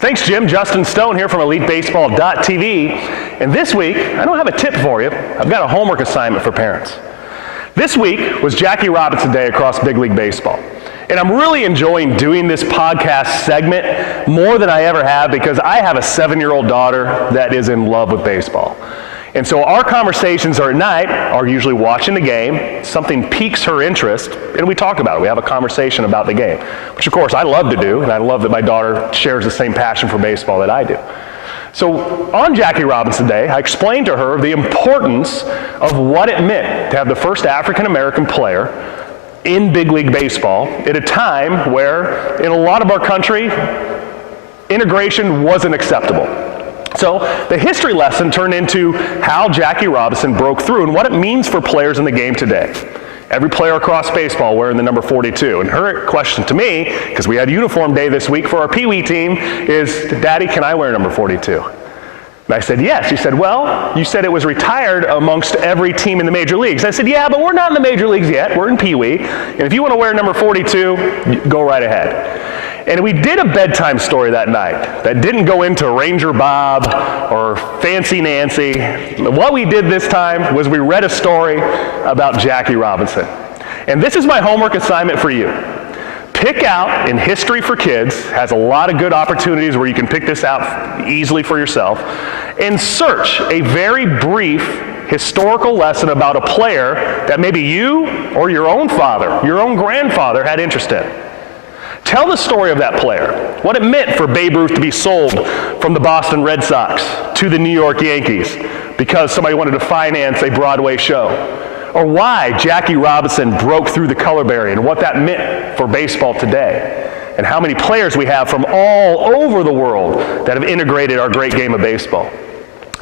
Thanks, Jim. Justin Stone here from EliteBaseball.tv. And this week, I don't have a tip for you. I've got a homework assignment for parents. This week was Jackie Robinson Day across Big League Baseball. And I'm really enjoying doing this podcast segment more than I ever have because I have a 7-year-old daughter that is in love with baseball. And so our conversations at night are usually watching the game, something piques her interest, and we talk about it. We have a conversation about the game, which of course I love to do, and I love that my daughter shares the same passion for baseball that I do. So on Jackie Robinson Day, I explained to her the importance of what it meant to have the first African-American player in Big League Baseball at a time where in a lot of our country, integration wasn't acceptable. So the history lesson turned into how Jackie Robinson broke through and what it means for players in the game today. Every player across baseball wearing the number 42. And her question to me, because we had uniform day this week for our Pee Wee team, is, Daddy, can I wear number 42? And I said, yes. She said, well, you said it was retired amongst every team in the major leagues. I said, yeah, but we're not in the major leagues yet. We're in Pee Wee. And if you want to wear number 42, go right ahead. And we did a bedtime story that night that didn't go into Ranger Bob or Fancy Nancy. What we did this time was we read a story about Jackie Robinson. And this is my homework assignment for you. Pick out, in History for Kids, has a lot of good opportunities where you can pick this out easily for yourself, and search a very brief historical lesson about a player that maybe you or your own father, your own grandfather had interest in. Tell the story of that player, what it meant for Babe Ruth to be sold from the Boston Red Sox to the New York Yankees because somebody wanted to finance a Broadway show, or why Jackie Robinson broke through the color barrier and what that meant for baseball today, and how many players we have from all over the world that have integrated our great game of baseball.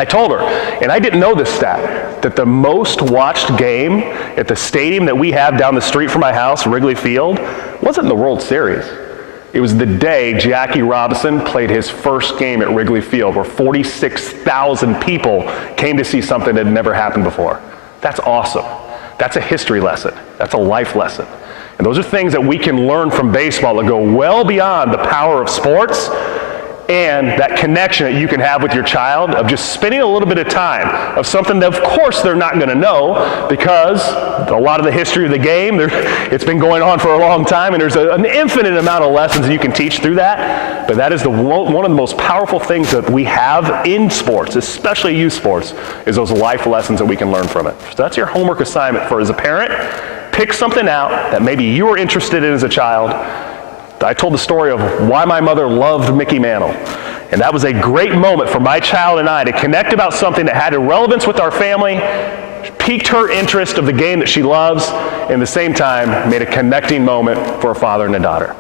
I told her, and I didn't know this stat, that the most watched game at the stadium that we have down the street from my house, Wrigley Field, wasn't the World Series. It was the day Jackie Robinson played his first game at Wrigley Field, where 46,000 people came to see something that had never happened before. That's awesome. That's a history lesson. That's a life lesson. And those are things that we can learn from baseball that go well beyond the power of sports and that connection that you can have with your child of just spending a little bit of time of something that of course they're not going to know because a lot of the history of the game, it's been going on for a long time and there's an infinite amount of lessons that you can teach through that. But that is one of the most powerful things that we have in sports, especially youth sports, is those life lessons that we can learn from it. So that's your homework assignment for as a parent. Pick something out that maybe you were interested in as a child. I told the story of why my mother loved Mickey Mantle. And that was a great moment for my child and I to connect about something that had a relevance with our family, piqued her interest of the game that she loves, and at the same time made a connecting moment for a father and a daughter.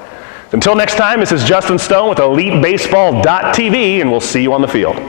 Until next time, this is Justin Stone with EliteBaseball.tv, and we'll see you on the field.